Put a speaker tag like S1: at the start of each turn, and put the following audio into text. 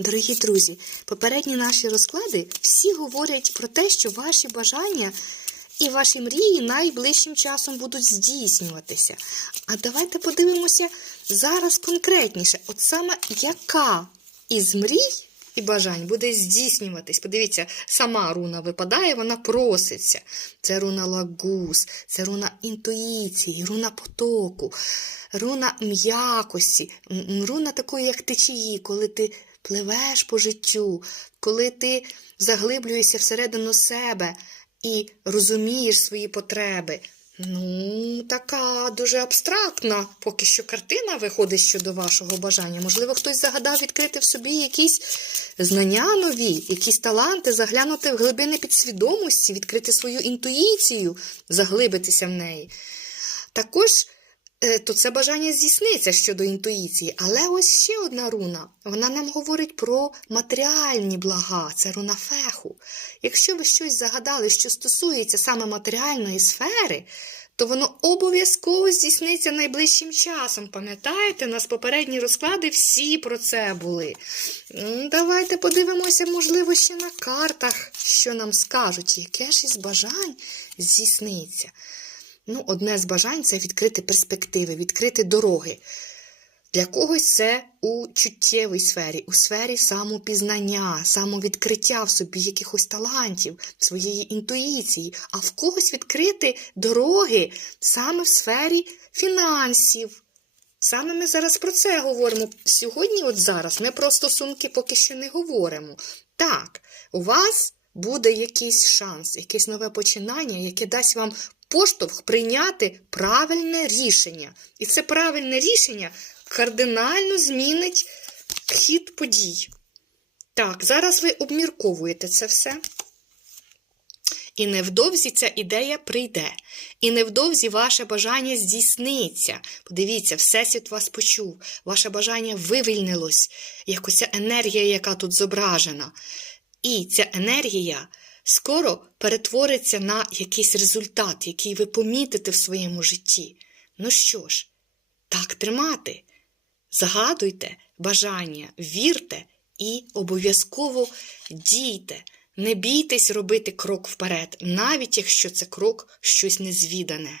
S1: Дорогі друзі, попередні наші розклади всі говорять про те, що ваші бажання і ваші мрії найближчим часом будуть здійснюватися. А давайте подивимося зараз конкретніше, от саме яка із мрій і бажань буде здійснюватись. Подивіться, сама руна випадає, вона проситься. Це руна лагус, це руна інтуїції, руна потоку, руна м'якості, руна такої, як течії, коли ти пливеш по життю, коли ти заглиблюєшся всередину себе і розумієш свої потреби. Ну, така дуже абстрактна поки що картина виходить щодо вашого бажання. Можливо, хтось загадав відкрити в собі якісь знання нові, якісь таланти, заглянути в глибини підсвідомості, відкрити свою інтуїцію, заглибитися в неї. Також то це бажання здійсниться щодо інтуїції. Але ось ще одна руна. Вона нам говорить про матеріальні блага, це руна феху. Якщо ви щось загадали, що стосується саме матеріальної сфери, то воно обов'язково здійсниться найближчим часом. Пам'ятаєте, у нас попередні розклади всі про це були. Давайте подивимося, можливо, ще на картах, що нам скажуть, яке ж із бажань здійсниться. Ну, одне з бажань це відкрити перспективи, відкрити дороги. Для когось це у чуттєвій сфері, у сфері самопізнання, самовідкриття в собі якихось талантів, своєї інтуїції, а в когось відкрити дороги саме в сфері фінансів. Саме ми зараз про це говоримо. Сьогодні, от зараз, ми про стосунки поки що не говоримо. Так, у вас буде якийсь шанс, якесь нове починання, яке дасть вам поштовх прийняти правильне рішення. І це правильне рішення кардинально змінить хід подій. Так, зараз ви обмірковуєте це все. І невдовзі ця ідея прийде. І невдовзі ваше бажання здійсниться. Подивіться, Всесвіт вас почув, ваше бажання вивільнилось, як оця енергія, яка тут зображена. І ця енергія скоро перетвориться на якийсь результат, який ви помітите в своєму житті. Ну що ж, так тримати. Загадуйте бажання, вірте і обов'язково дійте. Не бійтесь робити крок вперед, навіть якщо це крок щось незвідане.